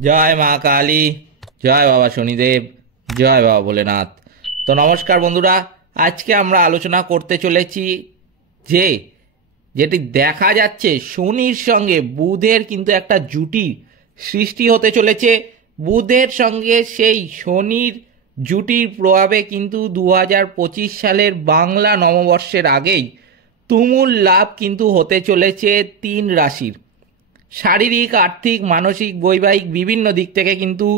জয় মা কালী, জয় বাবা শনিদেব, জয় বাবা ভোলেনাথ। তো নমস্কার বন্ধুরা, আজকে আমরা আলোচনা করতে চলেছি যেটি দেখা যাচ্ছে শনির সঙ্গে বুধের কিন্তু একটা জুটি সৃষ্টি হতে চলেছে। বুধের সঙ্গে সেই শনির জুটির প্রভাবে কিন্তু 2025 সালের বাংলা নববর্ষের আগেই তুমুল লাভ কিন্তু হতে চলেছে 3 রাশির। শারীরিক, আর্থিক, মানসিক, বৈবাহিক বিভিন্ন দিক থেকে কিন্তু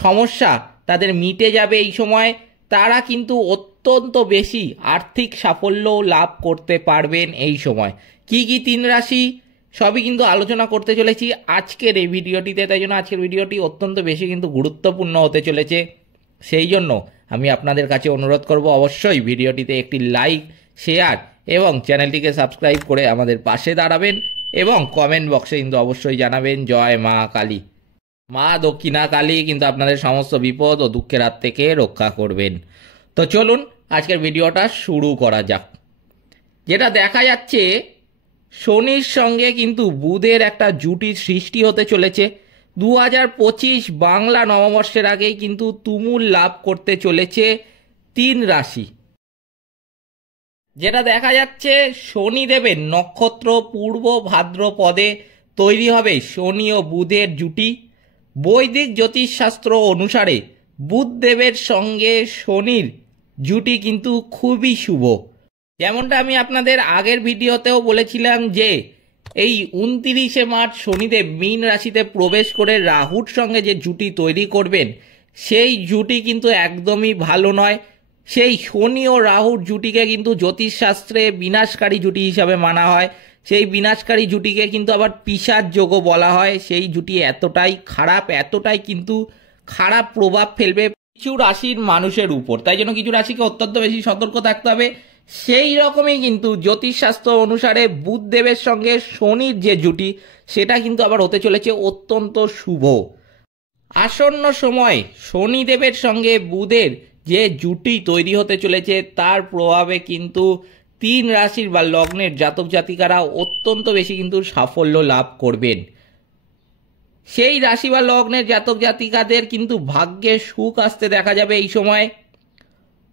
সমস্যা তাদের মিটে যাবে এই সময়। তারা কিন্তু অত্যন্ত বেশি আর্থিক সাফল্য লাভ করতে পারবেন এই সময়। কি 3 রাশি সবই কিন্তু আলোচনা করতে চলেছি আজকের এই ভিডিওটিতে। তাই জন্য আজকের ভিডিওটি অত্যন্ত বেশি কিন্তু গুরুত্বপূর্ণ হতে চলেছে। সেই জন্য আমি আপনাদের কাছে অনুরোধ করব, অবশ্যই ভিডিওটিতে একটি লাইক, শেয়ার এবং চ্যানেলটিকে সাবস্ক্রাইব করে আমাদের পাশে দাঁড়াবেন এবং কমেন্ট বক্সে কিন্তু অবশ্যই জানাবেন জয় মা কালী। মা দক্ষিণা কালী কিন্তু আপনাদের সমস্ত বিপদ ও দুঃখের হাত থেকে রক্ষা করবেন। তো চলুন আজকের ভিডিওটা শুরু করা যাক। যেটা দেখা যাচ্ছে শনির সঙ্গে কিন্তু বুধের একটা জুটির সৃষ্টি হতে চলেছে। 2025 বাংলা নববর্ষের আগেই কিন্তু তুমুল লাভ করতে চলেছে 3 রাশি। যেটা দেখা যাচ্ছে শনিদেবের নক্ষত্র পূর্ব ভাদ্রপদে তৈরি হবে শনি ও বুধের জুটি। বৈদিক জ্যোতিষশাস্ত্র অনুসারে বুধদেবের সঙ্গে শনির জুটি কিন্তু খুবই শুভ। যেমনটা আমি আপনাদের আগের ভিডিওতেও বলেছিলাম যে এই 29শে মার্চ শনিদেব মীন রাশিতে প্রবেশ করে রাহুর সঙ্গে যে জুটি তৈরি করবেন, সেই জুটি কিন্তু একদমই ভালো নয়। সেই শনি ও রাহুর জুটিকে কিন্তু জ্যোতিষশাস্ত্রে বিনাশকারী জুটি হিসাবে মানা হয়। সেই বিনাশকারী জুটিকে কিন্তু আবার পিশাচ যোগও বলা হয়। সেই জুটি এতটাই খারাপ, এতটাই কিন্তু খারাপ প্রভাব ফেলবে কিছু রাশির মানুষের উপর। তাই জন্য কিছু রাশিকে অত্যন্ত বেশি সতর্ক থাকতে হবে। সেই রকমই কিন্তু জ্যোতিষশাস্ত্র অনুসারে বুধদেবের সঙ্গে শনির যে জুটি, সেটা কিন্তু আবার হতে চলেছে অত্যন্ত শুভ। আসন্ন সময় শনিদেবের সঙ্গে বুধের যে জুটি তৈরি হতে চলেছে তার প্রভাবে কিন্তু 3 রাশির বা লগ্নের জাতক জাতিকারা অত্যন্ত বেশি কিন্তু সাফল্য লাভ করবেন। সেই রাশি বা লগ্নের জাতক জাতিকাদের কিন্তু ভাগ্যে সুখ আসতে দেখা যাবে এই সময়।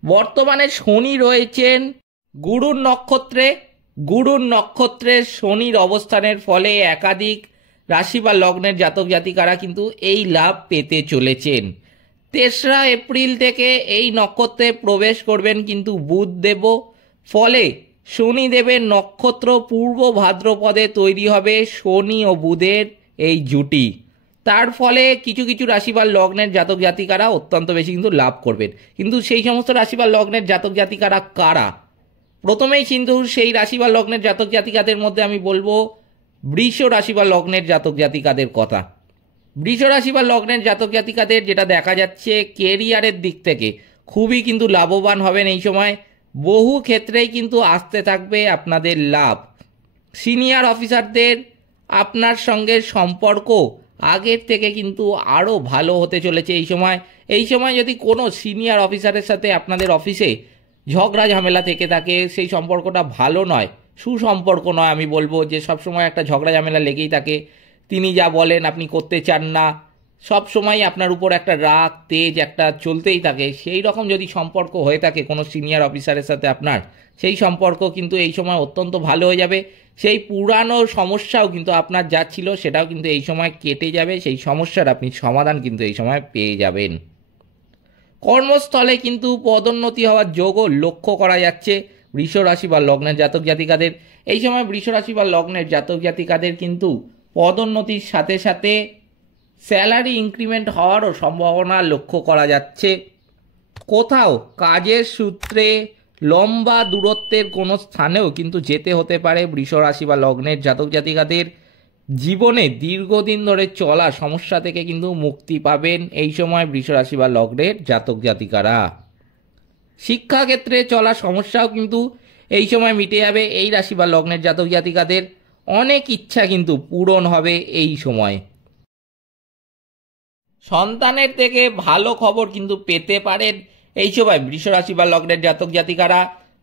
বর্তমানে শনি রয়েছেন গুরুর নক্ষত্রে। গুরুর নক্ষত্রে শনির অবস্থানের ফলে একাধিক রাশি বা লগ্নের জাতক জাতিকারা কিন্তু এই লাভ পেতে চলেছেন। 3রা এপ্রিল থেকে এই নক্ষত্রে প্রবেশ করবেন কিন্তু বুধদেব। ফলে শনিদেবের নক্ষত্র পূর্ব ভাদ্রপদে তৈরি হবে শনি ও বুধের এই জুটি। তার ফলে কিছু কিছু রাশি বা লগ্নের জাতক জাতিকারা অত্যন্ত বেশি কিন্তু লাভ করবেন। কিন্তু সেই সমস্ত রাশি বা লগ্নের জাতক জাতিকারা কারা? প্রথমেই কিন্তু সেই রাশি বা লগ্নের জাতক জাতিকাদের মধ্যে আমি বলবো বৃষ রাশি বা লগ্নের জাতক জাতিকাদের কথা। বৃষ রাশি বা লগ্নের জাতক জাতিকাদের যেটা দেখা যাচ্ছে কেরিয়ারের দিক থেকে খুবই কিন্তু লাভবান হবেন এই সময়। বহু ক্ষেত্রেই কিন্তু আসতে থাকবে আপনাদের লাভ। সিনিয়র অফিসারদের আপনার সঙ্গে সম্পর্ক আগের থেকে কিন্তু আরও ভালো হতে চলেছে এই সময়। এই সময় যদি কোনো সিনিয়র অফিসারের সাথে আপনাদের অফিসে ঝগড়া ঝামেলা থেকে থাকে, সেই সম্পর্কটা ভালো নয়, সুসম্পর্ক নয়, আমি বলবো যে সবসময় একটা ঝগড়া ঝামেলা লেগেই থাকে। তিনি যা বলেন আপনি করতে চান না, সব সময় আপনার উপর একটা রাগ তেজ একটা চলতেই থাকে। সেই রকম যদি সম্পর্ক হয়ে থাকে কোনো সিনিয়র অফিসারের সাথে আপনার, সেই সম্পর্ক কিন্তু এই সময় অত্যন্ত ভালো হয়ে যাবে। সেই পুরানো সমস্যাও কিন্তু আপনার যা ছিল সেটাও কিন্তু এই সময় কেটে যাবে। সেই সমস্যার আপনি সমাধান কিন্তু এই সময় পেয়ে যাবেন। কর্মস্থলে কিন্তু পদোন্নতি হওয়ার যোগও লক্ষ্য করা যাচ্ছে বৃষ রাশি বা লগ্নের জাতক জাতিকাদের। এই সময় বৃষ রাশি বা লগ্নের জাতক জাতিকাদের কিন্তু পদোন্নতির সাথে সাথে স্যালারি ইনক্রিমেন্ট হওয়ারও সম্ভাবনা লক্ষ্য করা যাচ্ছে। কোথাও কাজের সূত্রে লম্বা দূরত্বের কোনো স্থানেও কিন্তু যেতে হতে পারে বৃষ রাশি বা লগ্নের জাতক জাতিকাদের। জীবনে দীর্ঘদিন ধরে চলা সমস্যা থেকে কিন্তু মুক্তি পাবেন এই সময় বৃষ রাশি বা লগ্নের জাতক জাতিকারা। শিক্ষাক্ষেত্রে চলা সমস্যাও কিন্তু এই সময় মিটে যাবে এই রাশি বা লগ্নের জাতক জাতিকাদের। অনেক ইচ্ছা কিন্তু পূরণ হবে এই সময়। সন্তানের থেকে ভালো খবর কিন্তু পেতে পারেন এই সময় বৃষ রাশি বা লগ্নের জাতক জাতিকারা।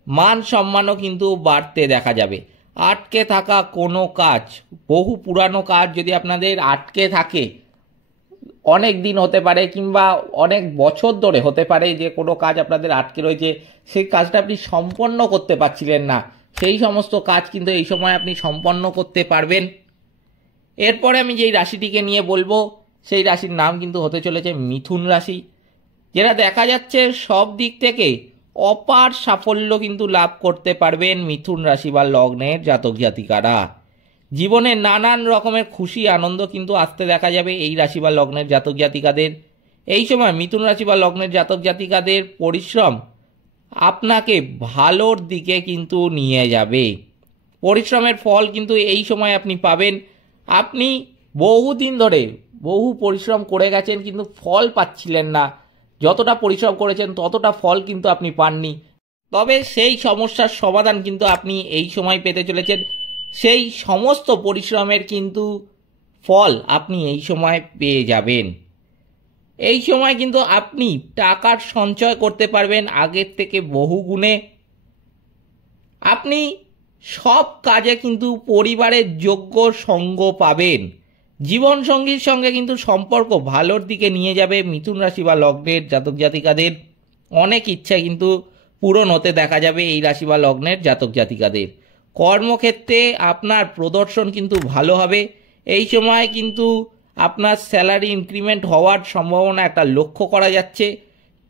মান সম্মানও কিন্তু বাড়তে দেখা যাবে। আটকে থাকা কোনো কাজ, বহু পুরানো কাজ যদি আপনাদের আটকে থাকে, অনেক দিন হতে পারে কিংবা অনেক বছর ধরে হতে পারে যে কোনো কাজ আপনাদের আটকে রয়েছে, সেই কাজটা আপনি সম্পন্ন করতে পারছিলেন না, সেই সমস্ত কাজ কিন্তু এই সময় আপনি সম্পন্ন করতে পারবেন। এরপরে আমি যেই রাশিটিকে নিয়ে বলবো সেই রাশির নাম কিন্তু হতে চলেছে মিথুন রাশি, যেটা দেখা যাচ্ছে সব দিক থেকে অপার সাফল্য কিন্তু লাভ করতে পারবেন মিথুন রাশি বা লগ্নের জাতক জাতিকারা। জীবনে নানান রকমের খুশি আনন্দ কিন্তু আসতে দেখা যাবে এই রাশি বা লগ্নের জাতক জাতিকাদের। এই সময় মিথুন রাশি বা লগ্নের জাতক জাতিকাদের পরিশ্রম আপনাকে ভালোর দিকে কিন্তু নিয়ে যাবে। পরিশ্রমের ফল কিন্তু এই সময় আপনি পাবেন। আপনি বহুদিন ধরে বহু পরিশ্রম করে গেছেন কিন্তু ফল পাচ্ছিলেন না, যতটা পরিশ্রম করেছেন ততটা ফল কিন্তু আপনি পাননি। তবে সেই সমস্যার সমাধান কিন্তু আপনি এই সময় পেতে চলেছেন। সেই সমস্ত পরিশ্রমের কিন্তু ফল আপনি এই সময় পেয়ে যাবেন। এই সময় কিন্তু আপনি টাকার সঞ্চয় করতে পারবেন আগের থেকে বহু গুণে। আপনি সব কাজে কিন্তু পরিবারের যোগ্য সঙ্গ পাবেন। জীবনসঙ্গীর সঙ্গে কিন্তু সম্পর্ক ভালোর দিকে নিয়ে যাবে মিথুন রাশি বা লগ্নের জাতক জাতিকাদের। অনেক ইচ্ছা কিন্তু পূরণ হতে দেখা যাবে এই রাশি বা লগ্নের জাতক জাতিকাদের। কর্মক্ষেত্রে আপনার প্রদর্শন কিন্তু ভালো হবে। এই সময় কিন্তু আপনার স্যালারি ইনক্রিমেন্ট হওয়ার সম্ভাবনা একটা লক্ষ্য করা যাচ্ছে।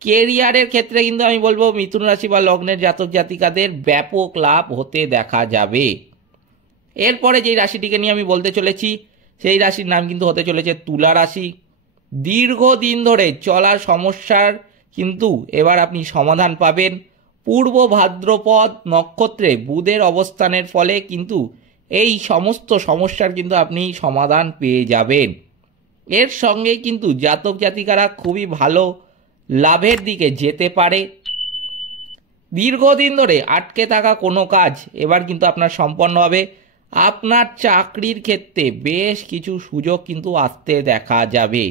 কেরিয়ারের ক্ষেত্রে কিন্তু আমি বলবো মিথুন রাশি বা লগ্নের জাতক জাতিকাদের ব্যাপক লাভ হতে দেখা যাবে। এরপরে যেই রাশিটিকে নিয়ে আমি বলতে চলেছি সেই রাশির নাম কিন্তু হতে চলেছে তুলা রাশি। দীর্ঘদিন ধরে চলা সমস্যার কিন্তু এবার আপনি সমাধান পাবেন। পূর্ব ভাদ্রপদ নক্ষত্রে বুধের অবস্থানের ফলে কিন্তু এই সমস্ত সমস্যার কিন্তু আপনি সমাধান পেয়ে যাবেন। এর সঙ্গে কিন্তু জাতক জাতিকারা খুবই ভালো লাভের দিকে যেতে পারে। দীর্ঘদিন ধরে আটকে থাকা কোনো কাজ এবার কিন্তু আপনার সম্পন্ন হবে। আপনার চাকরির ক্ষেত্রে বেশ কিছু সুযোগ কিন্তু আসতে দেখা যাবে।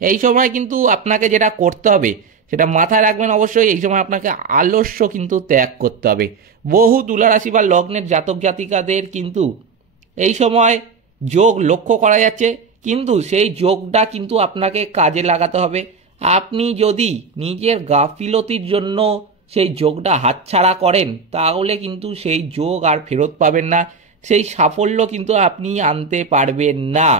এই সময় কিন্তু আপনাকে যেটা করতে হবে সেটা মাথায় রাখবেন অবশ্যই, এই সময় আপনাকে আলস্য কিন্তু ত্যাগ করতে হবে। বহু তুলা রাশি বা লগ্নের জাতক জাতিকাদের কিন্তু এই সময় যোগ লক্ষ্য করা যাচ্ছে, কিন্তু সেই যোগটা কিন্তু আপনাকে কাজে লাগাতে হবে। আপনি যদি নিজের গাফিলতির জন্য সেই যোগটা হাতছাড়া করেন তাহলে কিন্তু সেই যোগ আর ফেরত পাবেন না, সেই সাফল্য কিন্তু আপনি আনতে পারবেন না।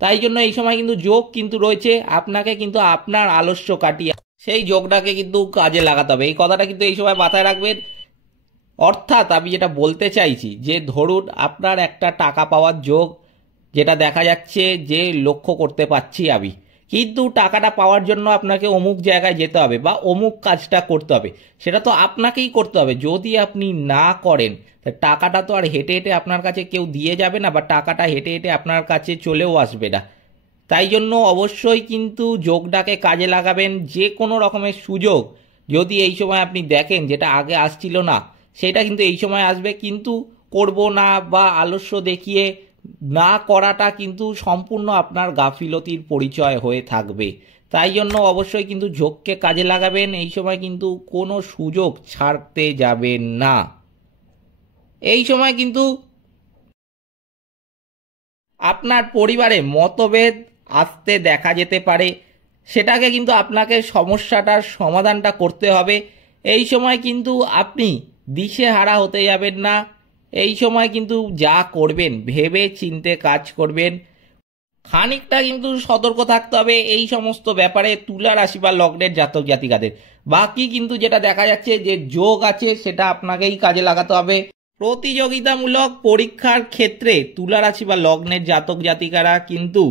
তাই জন্য এই সময় কিন্তু যোগ কিন্তু রয়েছে, আপনাকে কিন্তু আপনার আলস্য কাটিয়ে সেই যোগটাকে কিন্তু কাজে লাগাতে হবে। এই কথাটা কিন্তু এই সময় মাথায় রাখবেন। অর্থাৎ আমি যেটা বলতে চাইছি যে ধরুন আপনার একটা টাকা পাওয়ার যোগ যেটা দেখা যাচ্ছে যে লক্ষ্য করতে পারছি আমি, কিন্তু টাকাটা পাওয়ার জন্য আপনাকে অমুক জায়গায় যেতে হবে বা অমুক কাজটা করতে হবে, সেটা তো আপনাকেই করতে হবে। যদি আপনি না করেন টাকাটা তো আর হেঁটে হেঁটে আপনার কাছে কেউ দিয়ে যাবে না, বা টাকাটা হেঁটে হেঁটে আপনার কাছে চলেও আসবে না। তাই জন্য অবশ্যই কিন্তু যোগটাকে কাজে লাগাবেন। যে কোনো রকমের সুযোগ যদি এই সময় আপনি দেখেন যেটা আগে আসছিল না সেটা কিন্তু এই সময় আসবে, কিন্তু করব না বা আলস্য দেখিয়ে না করাটা কিন্তু সম্পূর্ণ আপনার গাফিলতির পরিচয় হয়ে থাকবে। তাই জন্য অবশ্যই কিন্তু যোগকে কাজে লাগাবেন। এই সময় কিন্তু কোনো সুযোগ ছাড়তে যাবেন না। এই সময় কিন্তু আপনার পরিবারে মতভেদ আসতে দেখা যেতে পারে, সেটাকে কিন্তু আপনাকে সমস্যাটার সমাধানটা করতে হবে। এই সময় কিন্তু আপনি দিশেহারা হতে যাবেন না। এই সময় কিন্তু যা করবেন ভেবে চিন্তে কাজ করবেন। খানিকটা কিন্তু সতর্ক থাকতে হবে এই সমস্ত ব্যাপারে তুলা রাশি বা লগ্নের জাতক জাতিকাদের। বাকি কিন্তু যেটা দেখা যাচ্ছে যে যোগ আছে সেটা আপনাকেই কাজে লাগাতে হবে। প্রতিযোগিতামূলক পরীক্ষার ক্ষেত্রে তুলা রাশি বা লগ্নের জাতক জাতিকারা কিন্তু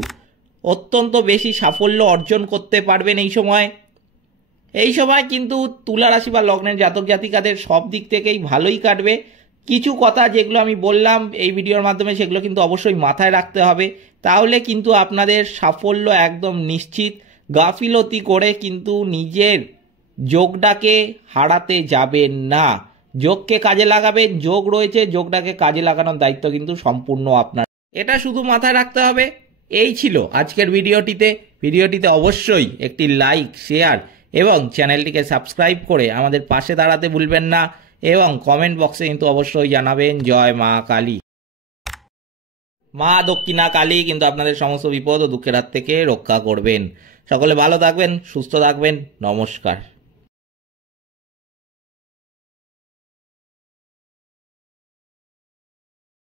অত্যন্ত বেশি সাফল্য অর্জন করতে পারবেন এই সময়। এই সময় কিন্তু তুলা রাশি বা লগ্নের জাতক জাতিকাদের সব দিক থেকেই ভালোই কাটবে। কিছু কথা যেগুলো আমি বললাম এই ভিডিওর মাধ্যমে সেগুলো কিন্তু অবশ্যই মাথায় রাখতে হবে, তাহলে কিন্তু আপনাদের সাফল্য একদম নিশ্চিত। গাফিলতি করে কিন্তু নিজের যোগটাকে হারাতে যাবেন না। যোগকে কাজে লাগাবেন, যোগ রয়েছে, যোগটাকে কাজে লাগানোর দায়িত্ব কিন্তু সম্পূর্ণ আপনার। এটা শুধু মাথায় রাখতে হবে। এই ছিল আজকের ভিডিওটিতে অবশ্যই একটি লাইক, শেয়ার এবং চ্যানেলটিকে সাবস্ক্রাইব করে আমাদের পাশে দাঁড়াতে ভুলবেন না, এবং কমেন্ট বক্সে কিন্তু অবশ্যই জানাবেন জয় মা কালী। মা দক্ষিণা কালী কিন্তু আপনাদের সমস্ত বিপদ ও দুঃখের হাত থেকে রক্ষা করবেন। সকলে ভালো থাকবেন, সুস্থ থাকবেন। নমস্কার।